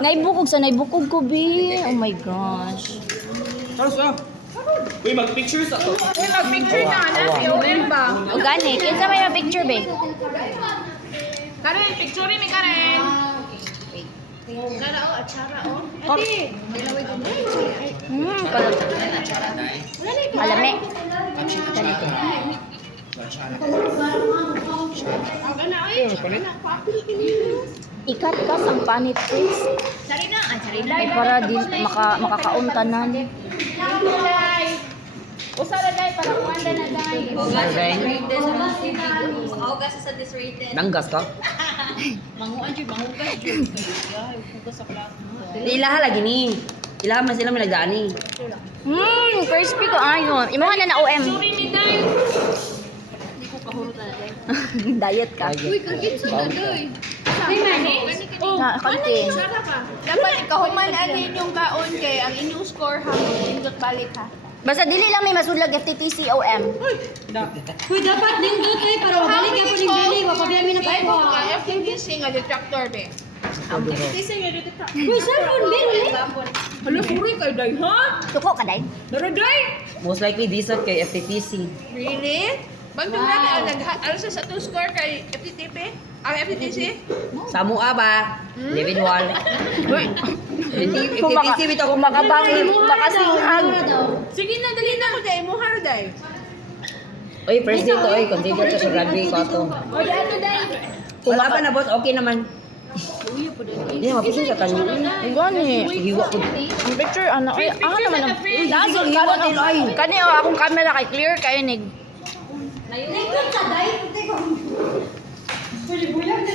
Naibukog ko, Bi. Oh my gosh. Uy, mag-picture sa to. Uy, mag-picture na, anak. I-open ba? O gani, kinsa may picture, Be? Karen, picture mi Karen. Kara o, atsara o. Ate, Alame. Ikat-kat ang panit, please. Sari na, Ay, para di makakauntanan. Usa na dai para kuanda na dai. Makahugas sa disrated. Nanggas ka? Manguan jud, mangugas jud. Ay, hugas sa plato. Ilaha lagi ni. Ilaha man sila may nagdaan ni. Crispy ko ayon. Imo na na OM. Sorry ni dai. Diet ka. Uy, kagin sa dadoy. Ay, mani. Na, konti. Sara pa. Dapat ikahuman anin yung kaon kay ang inyong score ha. Indot balik ha. Basta dili lang may masudlag FTTC OM. Uy, dapat din doon eh, para mabalik ka po ng bili. Wapabiyan mi na Ay, kayo. mo ka FTTC nga detractor be. FTTC nga detractor. Uy, cellphone, bili. Hala, sorry kay dai ha. Tuko ka day. Dara dai. Most likely disat kay FTTC. Really? Bangtong na nag-alsa sa to score kay FTTP? Ang FTTC? Samua ba? David Wall. Kung FTTC bitaw kung makabangi, makasinghag. Sige na, dali na ko dai. Mo har dai. Oy, first day to, oy. Consider to sa graduate ko to. O, ato dai. Kung wala pa na boss, okay naman. Hindi, mapusong sa tanyo. Gani. Hiwa ko. Ang picture ano ay naman ang Sige, hiwa din, oy. kani o akong camera kay clear kayo nig. Likod sa dahil. Pwede bulang na